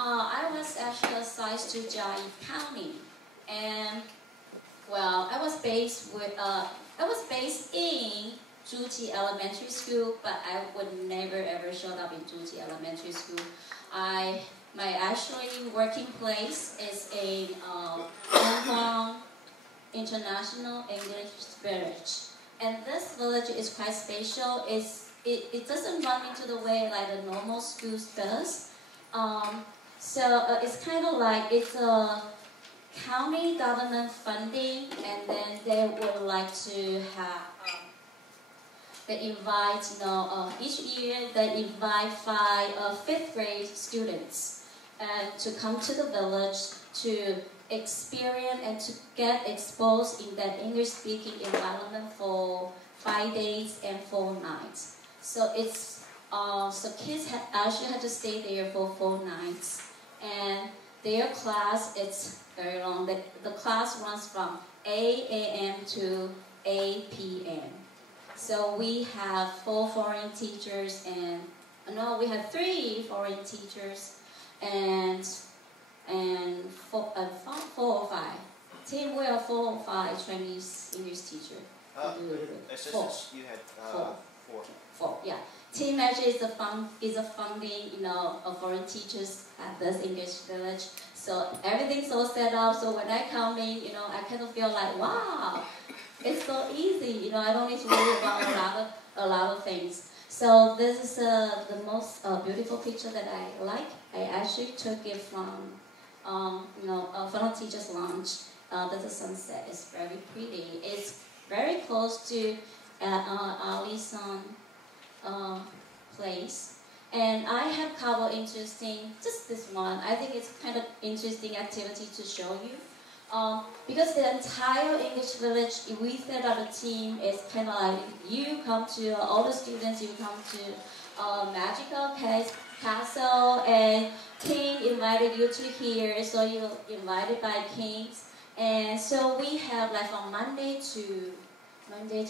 I was actually assigned to Jiayi County, and well, I was based in Zhuji Elementary School, but I would never ever show up in Zhuji Elementary School. My actually working place is in Hong Kong International English Village, and this village is quite special. It doesn't run into the way like the normal schools does. It's kind of like it's a county government funding, and then they would like to have. They invite, each year they invite 5 fifth grade students to come to the village to experience and to get exposed in that English-speaking environment for 5 days and 4 nights. So kids actually had to stay there for 4 nights, and their class is very long. The class runs from 8 a.m. to 8 p.m. So we have 4 foreign teachers, and we have 3 foreign teachers, and 4 or 5. We are 4 or 5 Chinese English teachers. Assistants, you had 4. 4, yeah. Team actually is a funding, of foreign teachers at this English village. So everything's all set up. So when I come in, I kind of feel like, wow, it's so easy. I don't need to worry about a lot of things. So this is the most beautiful picture that I like. I actually took it from, from a teacher's lounge. The sunset is very pretty. It's very close to Ali's place. And I have covered interesting, just this one. I think it's kind of interesting activity to show you. Because the entire English village, if we set up a team, it's kind of like you come to, all the students, you come to Magical Castle, and King invited you to here, so you're invited by Kings. And so we have like from Monday to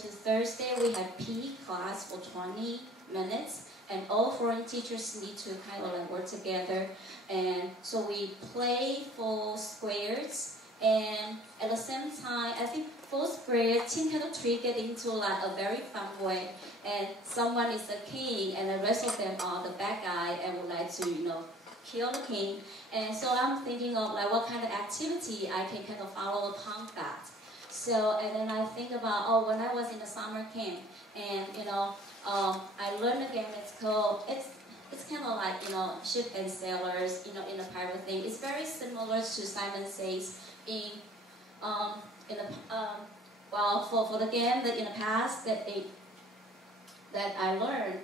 Thursday, we have PE class for 20 minutes, and all foreign teachers need to kind of like work together. And so we play for squares, and at the same time, I think 4th grade team kind of triggered into like a very fun way. And someone is the king, and the rest of them are the bad guy, and would like to, kill the king. And so I'm thinking of like what kind of activity I can kind of follow upon that. So, and then I think about, when I was in the summer camp, and I learned a game. It's called, it's kind of like ship and sailors, in a pirate thing. It's very similar to Simon Says for the game that in the past that I learned.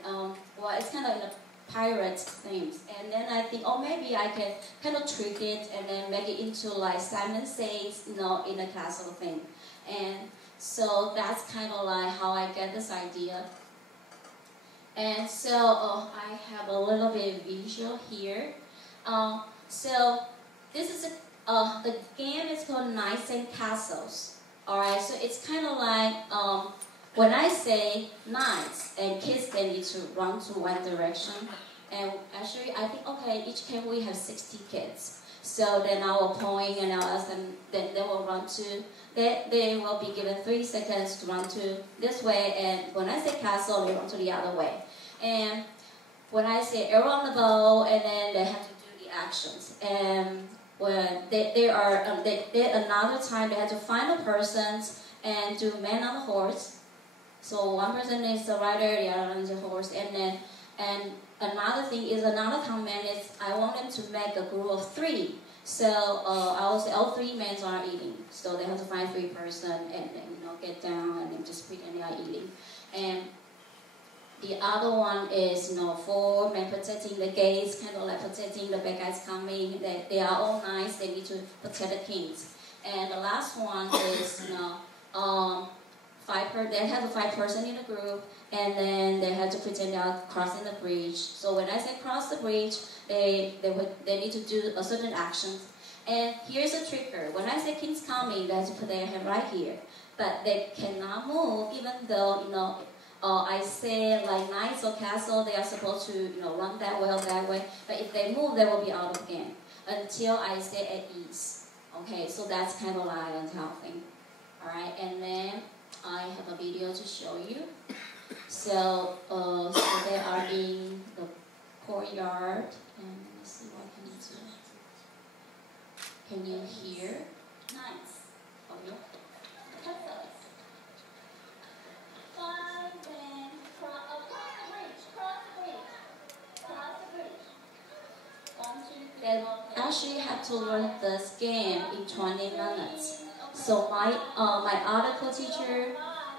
It's kind of in a pirate themes, and then I think, maybe I can kind of trick it and then make it into like Simon Says, in a castle thing. And so that's kind of like how I get this idea. And so I have a little bit of visual here. So this is the game is called Knights and Castles. Alright, so it's kind of like when I say knights, and kids, they need to run to one direction. And actually, I think, each camp we have 60 kids. So then I will point and I'll ask them, then they will run to, they will be given 3 seconds to run to this way, and when I say castle, they run to the other way. And when I say arrow on the bow, and then they have to do the actions. And when another time they have to find a person and do man on the horse. So one person is the rider, the other one is the horse, and another thing is, another command is I want them to make a group of 3. So I will say all 3 men are eating. So they have to find 3 person and then get down and then just pretend they are eating. And the other one is 4 men protecting the gates, kind of like protecting the bad guys coming. They are all nice. They need to protect the kings. And the last one is they have a 5 person in a group, and then they have to pretend they are crossing the bridge. So when I say cross the bridge, they need to do a certain action. And here's a trigger. When I say king's coming, they have to put their hand right here. But they cannot move, even though I say like knights or castle, they are supposed to run that way or that way. But if they move, they will be out of game until I say at ease. Okay, so that's kind of like a thing. All right, and then I have a video to show you. So, so they are in the courtyard, and let me see what can you do. Can you hear? Nice. Oh, yeah. They actually had to learn this game in 20 minutes. So my other co-teacher,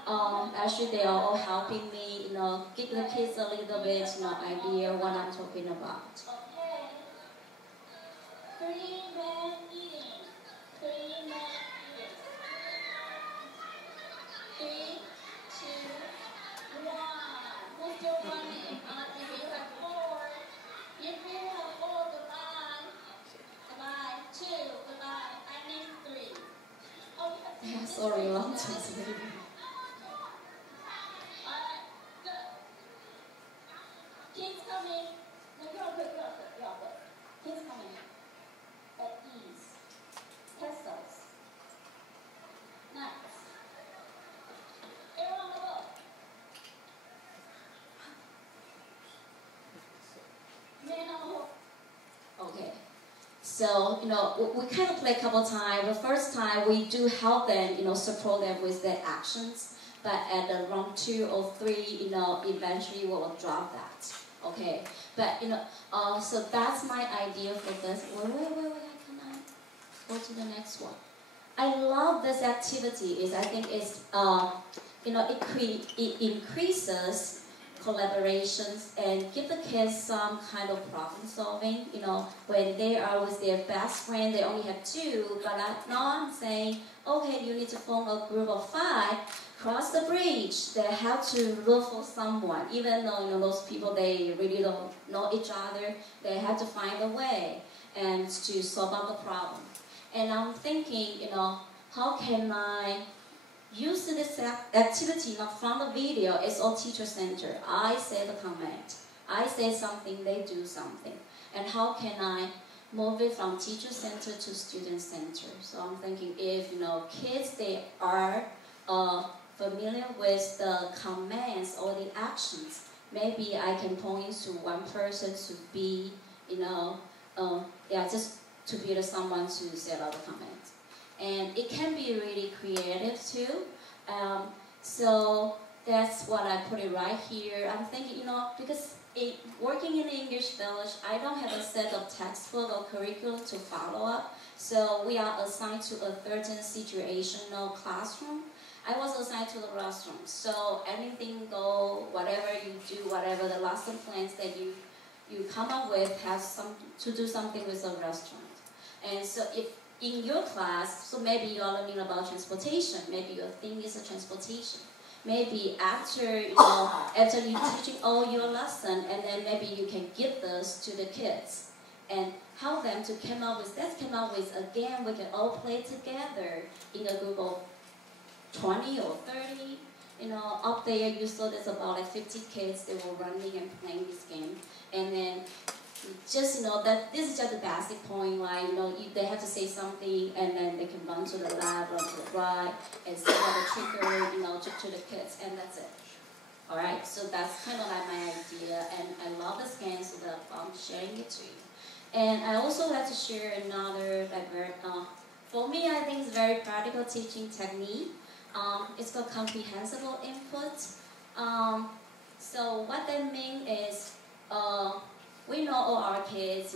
actually they are all helping me, give the kids a little bit, idea what I'm talking about. Okay. 3 men eating. 3 men eating. 3, 2, 1. Who's still running? If you have 4. If you have 4, goodbye. Goodbye. 2, goodbye. I need 3. Oh, yeah, sorry, long time. Kids coming. No, you're good. Kids coming. At ease. Pesos. Nice. Everyone go. Okay. So, we kind of play a couple times. The first time we do help them, support them with their actions. But at the round 2 or 3, eventually we will drop that. Okay. But, so that's my idea for this. Wait, can I go to the next one? I love this activity. I think it's, it increases collaborations and give the kids some kind of problem solving. When they are with their best friend, they only have 2, but now I'm saying, okay, you need to form a group of 5, cross the bridge. They have to look for someone, even though those people, they really don't know each other. They have to find a way and to solve out the problem. And I'm thinking, how can I use this activity from the video? It's all teacher-centered. I say the comment. I say something, they do something. And how can I move it from teacher-centered to student-centered? So I'm thinking if, kids, they are familiar with the commands or the actions, maybe I can point to one person to be, just to be someone to say out the comments. And it can be really creative too. So that's what I put it right here. I'm thinking, because working in the English village, I don't have a set of textbook or curriculum to follow up. So we are assigned to a certain situational classroom. I was assigned to the restaurant. So anything go, whatever you do, whatever the lesson plans that you come up with has to do something with a restaurant. And so if in your class, so maybe you are learning about transportation, maybe your theme is a transportation. Maybe after you teaching all your lesson, and then maybe you can give this to the kids and help them to come up with, again, we can all play together in a group of 20 or 30. Up there you saw there's about like 50 kids, they were running and playing this game. And then just that this is just the basic point, like they have to say something and then they can run to the left, run to the right, and say what the trigger, to the kids, and that's it. All right, so that's kind of like my idea, and I love this game, so that I'm sharing it to you. And I also like to share another for me, I think it's very practical teaching technique. It's called comprehensible input. So what that means is, we know all our kids,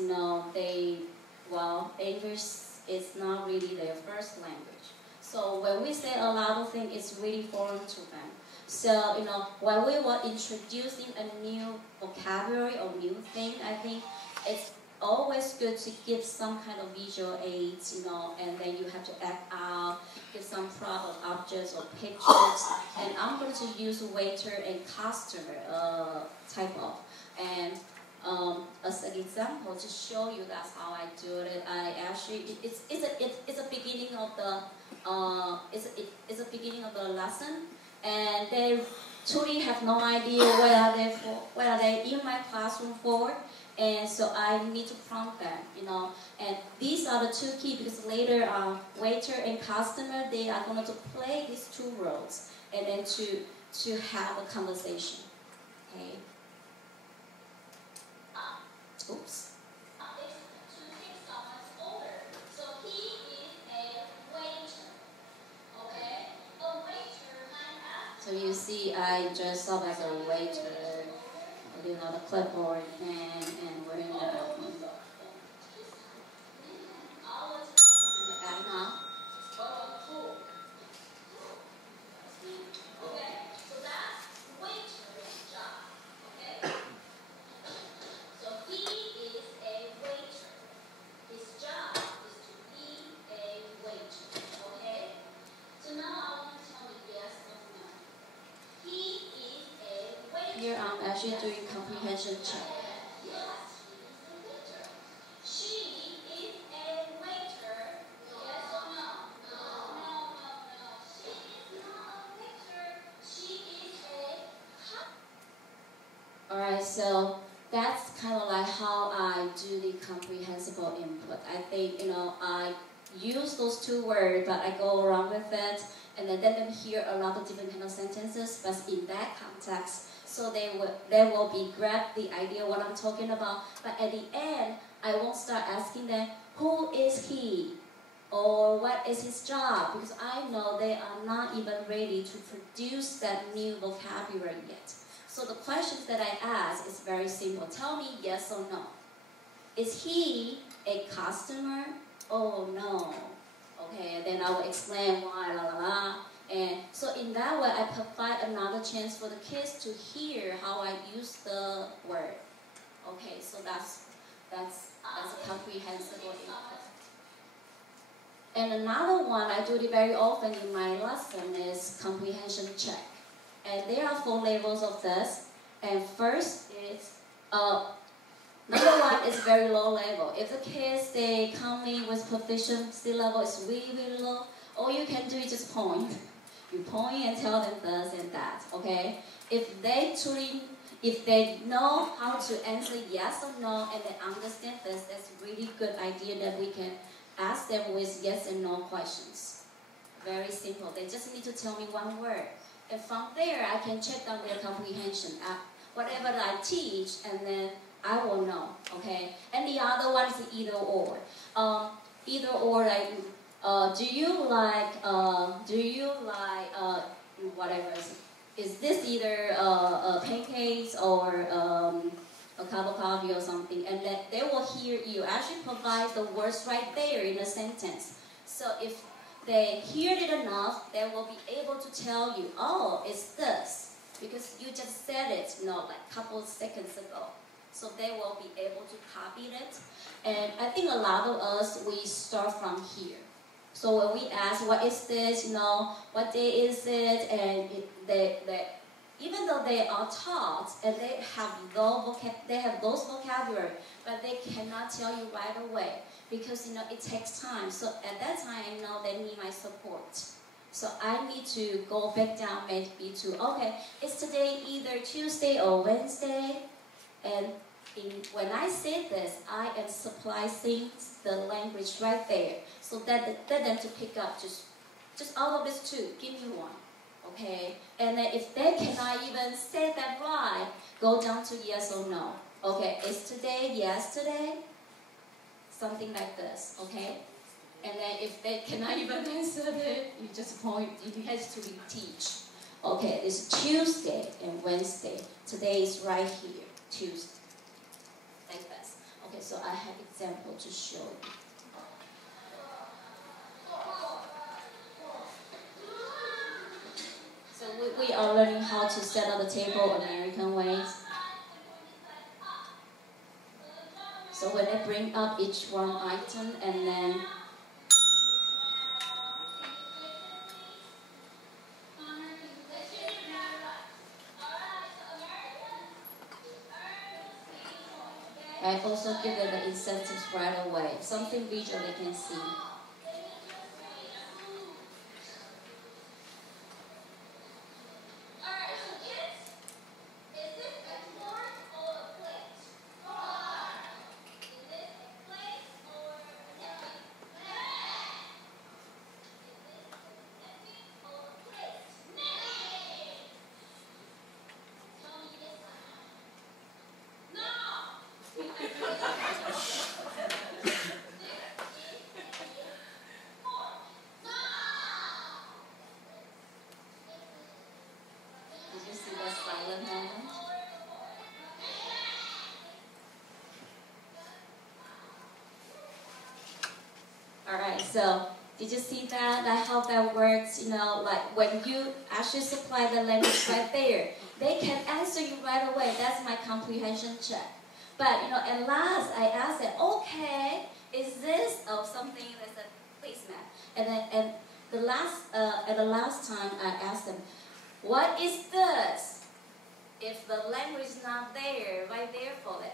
English is not really their first language. So when we say a lot of things, it's really foreign to them. So, when we were introducing a new vocabulary or new thing, I think it's always good to give some kind of visual aids, and then you have to act out, give some product objects or pictures. And I'm going to use waiter and customer type of. And as an example to show you that's how I do it, I actually it's a beginning of the it's a beginning of the lesson. and they truly have no idea what are they in my classroom for, and so I need to prompt them, And these are the two key, because later waiter and customer, they are going to play these two roles, and then to have a conversation. Okay. Oops. So you see, I dress up like a waiter, holding on a clipboard and wearing the now. Here I'm actually doing comprehension check. Alright, so that's kind of like how I do the comprehensible input. I think, I use those two words, but I go around with it, and then let them hear a lot of different kind of sentences, but in that context, so they will be grab the idea what I'm talking about. But at the end, I won't start asking them, who is he? Or what is his job? Because I know they are not even ready to produce that new vocabulary yet. So the questions that I ask is very simple. Tell me yes or no. Is he a customer? Oh, no. Okay, then I will explain why, la la la. And so in that way, I provide another chance for the kids to hear how I use the word. Okay, so that's a comprehensible input. And another one I do it very often in my lesson is comprehension check. And there are 4 levels of this. And first is, number 1 is very low level. If the kids, they come in with proficiency level is really, really low, all you can do is just point. You point and tell them this and that, okay? If they know how to answer yes or no and they understand this, that's a really good idea that we can ask them with yes and no questions. Very simple. They just need to tell me one word. And from there, I can check on their comprehension. Whatever I teach, and then I will know, okay? And the other one is either or. Either or, like, do you like whatever? Is this either pancakes or a cup of coffee or something? And then they will hear you. Actually provide the words right there in a sentence. So if they hear it enough, they will be able to tell you, oh, it's this. Because you just said it, like a couple of seconds ago. So they will be able to copy it. And I think a lot of us, we start from here. So when we ask, what is this, what day is it, and even though they are taught and they have those vocabulary, but they cannot tell you right away because it takes time. So at that time, I know they need my support. So I need to go back down maybe to, okay, is today either Tuesday or Wednesday? And when I say this, I am supplying the language right there. So that them to pick up just out of this 2, give me 1. Okay? And then if they cannot even say that right, go down to yes or no. Okay, is today yesterday? Something like this, okay? And then if they cannot even answer it, you just point, you have to reteach. Okay, it's Tuesday and Wednesday. Today is right here, Tuesday. Like this. Okay, so I have example to show you. So we are learning how to set up the table American ways. So when I bring up each one item and then I also give them the incentives right away, something visual they can see. Alright, so did you see that? How that works? You know, like when you actually supply the language right there, they can answer you right away. That's my comprehension check. But you know, at last I asked them, okay, is this something that's a placemat? And then at the last time I asked them, what is this? If the language is not there, right there for it,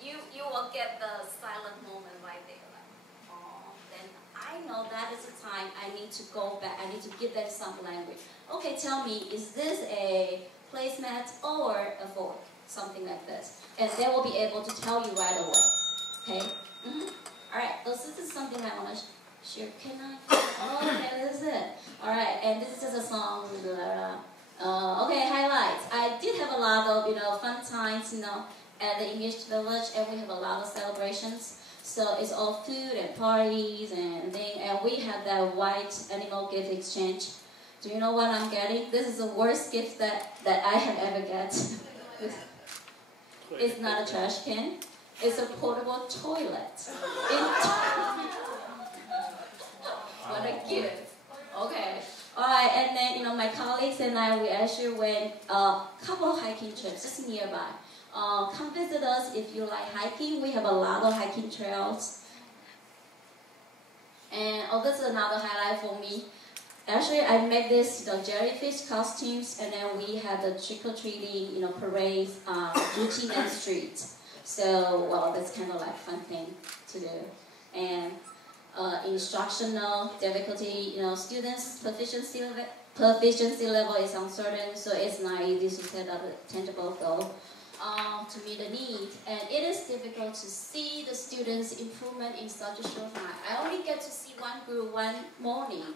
you will get the silent moment right there. Like, oh, then I know that is the time I need to go back. I need to give them some language. Okay, tell me, is this a placemat or a fork? Something like this. And they will be able to tell you right away. Okay? Alright, so this is something I want to share. Can I? Oh, okay, this is it. Alright, and this is just a song. Okay, highlights. I did have a lot of, fun times, at the English village, and we have a lot of celebrations. So it's all food and parties and things, and we have that white animal gift exchange. Do you know what I'm getting? This is the worst gift that I have ever get. It's not a trash can. It's a portable toilet. What a gift. Okay. Alright, and then, my colleagues and I, we actually went a couple of hiking trips just nearby. Come visit us if you like hiking. We have a lot of hiking trails. And this is another highlight for me. Actually, I made this jellyfish costumes, and then we had the trick-or-treating parades routine and street. So, well, that's kind of like a fun thing to do. And instructional difficulty, students' proficiency level is uncertain, so it's not easy to set up a tangible goal to meet the need. And it is difficult to see the students' improvement in such a short time. I only get to see one group one morning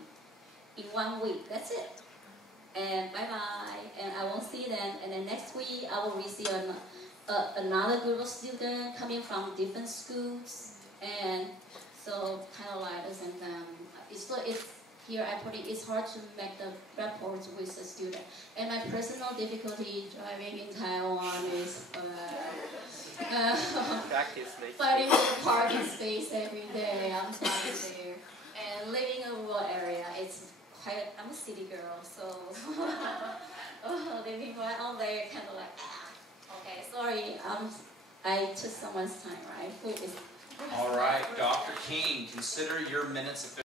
in 1 week. That's it. And bye-bye. And I won't see them. And then next week, I will receive another group of students coming from different schools. And so kind of like this, and it's here I put it, it's hard to make the reports with the student. And my personal difficulty driving in Taiwan is fighting for parking space every day. I'm stuck there. And living in a rural area, it's quite, I'm a city girl, so living right out there, kind of like, okay, sorry, I took someone's time, right? Who is All right, Dr. King, consider your minutes of